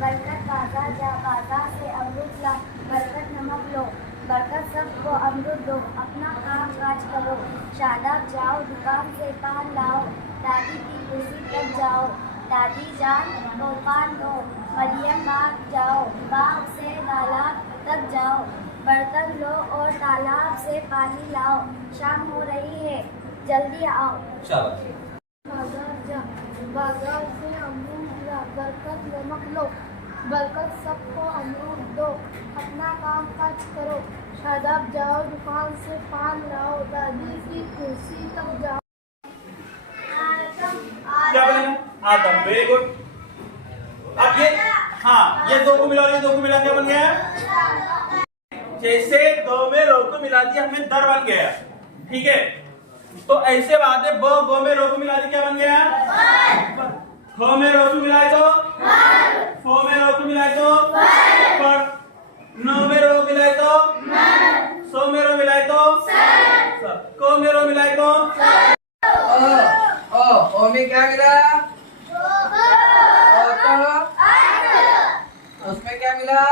बरकत बाजार जा, बाजार से अमरूद ला, बरकत नमक लो, बरकत सबको अमरूद दो, अपना काम काज करो, शादाब जाओ दुकान से पान लाओ, दादी की कुर्सी तक जाओ, दादी जान को पान दो, मरियम बाग जाओ, बाग से तालाब तक जाओ, बर्तन लो और तालाब से पानी लाओ, शाम हो रही है जल्दी आओ। बाजार जा, बाजार से अमरूद ला, बरकत नमक लो, बरकत सबको अमरूद दो, अपना काम काज करो, शादाब जाओ दुकान से पान लाओ, दादी की कुर्सी तक जाओ। क्या बनेगा? आदम। Very good. अब ये ये दो को मिला क्या बन गया? जैसे दो में रो को मिला दिया हमें दर बन गया। ठीक है, तो ऐसे बात है गो में रो को मिला दी क्या बन गया? खो में रो को मिलाए तो फो में रो को मिलाए तो पर, नो में रो मिलाए तो सो में रो मिलाए तो को में रो मिलाए तो ओ में क्या मिला? उसमें क्या मिला?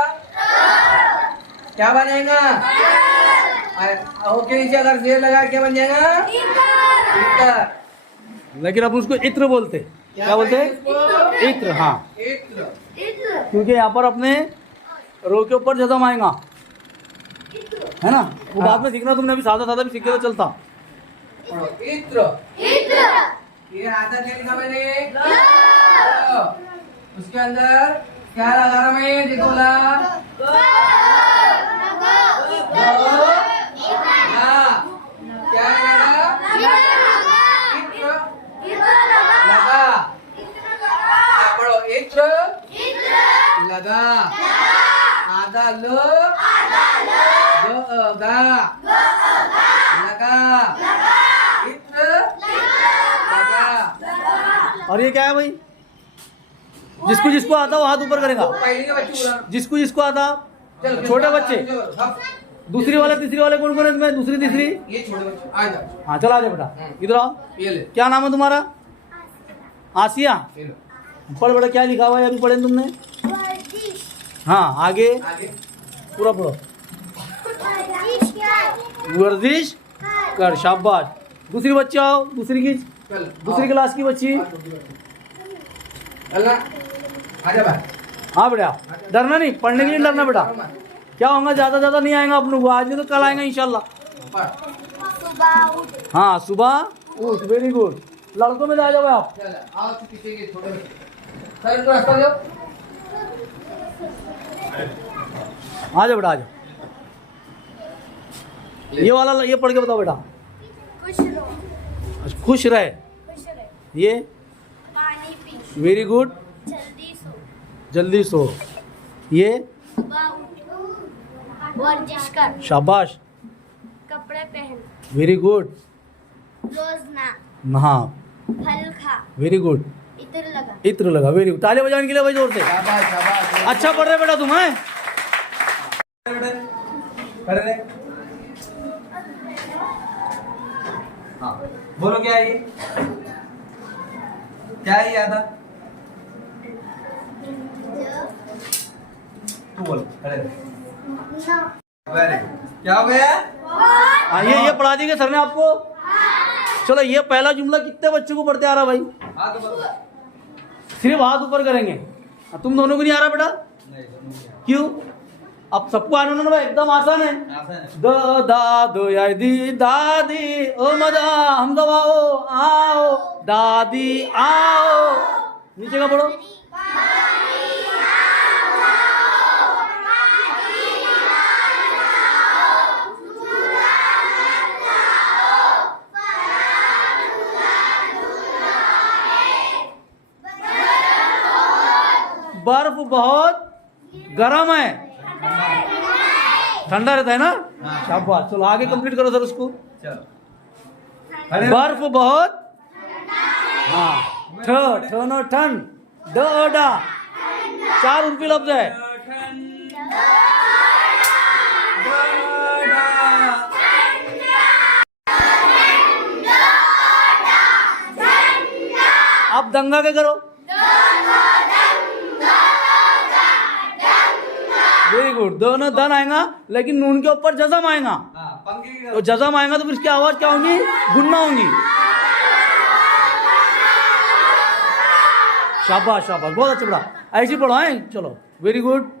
क्या बनेगा? ओ के नीचे अगर शेर लगा क्या बन जाएगा? इत्र। लेकिन अपन उसको इत्र बोलते। क्या बोलते हैं? इत्र। हाँ, इत्र। क्योंकि यहाँ पर अपने रो के ऊपर जजम आएगा, है ना? वो बाद में सीखना, तुमने अभी सादा भी सीखे तो चलता। इत्र। ये आधा क्या लिखा मैंने? उसके अंदर क्या लगा रहा मैं? देखो ला क्या लगा? पढ़ो। इत्र लगा, आधा लो गा लगा, इत्र लगा। और ये क्या है भाई? जिसको जिसको आता वो हाथ ऊपर करेगा। जिसको जिसको आता, छोटे बच्चे, दूसरी वाले तीसरी वाले कौन कौन है इसमें? दूसरी तीसरी ये छोटे बच्चे आ जाओ। हाँ चला जा बेटा, इधर आओ। क्या नाम है तुम्हारा? आसिया। पढ़ बेटा, क्या लिखा हुआ है अभी पढ़े तुमने? हाँ, आगे पूरा पढ़ो। वर्जिश कर, शाबाश। दूसरी बच्ची आओ, दूसरी क्लास की बच्ची। हाँ बेटा, डरना नहीं, पढ़ने के लिए डरना बेटा। क्या होगा? ज्यादा नहीं आएगा अपनों को, आज नहीं तो कल आएगा इंशाल्लाह। हाँ, सुबह उठ। Very good. लड़कों में आ जाओ आप। आ जाओ बेटा, आ जाओ। ये वाला ये पढ़ के बताओ बेटा। खुश रहे। ये पानी पी, वेरी गुड। जल्दी सो। ये वर्जिश कर, शाबाश। कपड़े पहन, वेरी गुड। रोज ना, नहा। फल खा, वेरी गुड। इत्र लगा। Very good. ताली बजाने के लिए भाई जोर से। अच्छा पढ़ रहे बेटा तुम? हैं हाँ, बोलो क्या है ये? क्या है ये आधा? तू बोल। खड़े क्या हो गया? हाँ, ये पढ़ा देंगे सर ने आपको। चलो, ये पहला जुमला कितने बच्चों को पढ़ते आ रहा भाई? सिर्फ हाथ ऊपर करेंगे। तुम दोनों को नहीं आ रहा बेटा? क्यों? अब सबको आने ना भाई, एकदम आसान है। द दा दो या दी दादी ओ मजा हम दो आओ दादी आओ। नीचे का पढ़ो। बर्फ बहुत गर्म है, ठंडा रहता है ना? शाबाश। चलो आगे कंप्लीट करो सर उसको। बर्फ बहुत, हाँ, ठनो ठंड, डा, 4 उनकी लफ्ज है। अब दंगा के करो। गुड। द ना दन आएगा लेकिन नून के ऊपर जज़म आएगा। हाँ, पंखे की तो जज़म आएगा तो फिर इसकी आवाज क्या होगी? गुन्ना होंगी। शाबाश शाबाश, बहुत अच्छा पढ़ा। ऐसे पढ़ो है, चलो वेरी गुड।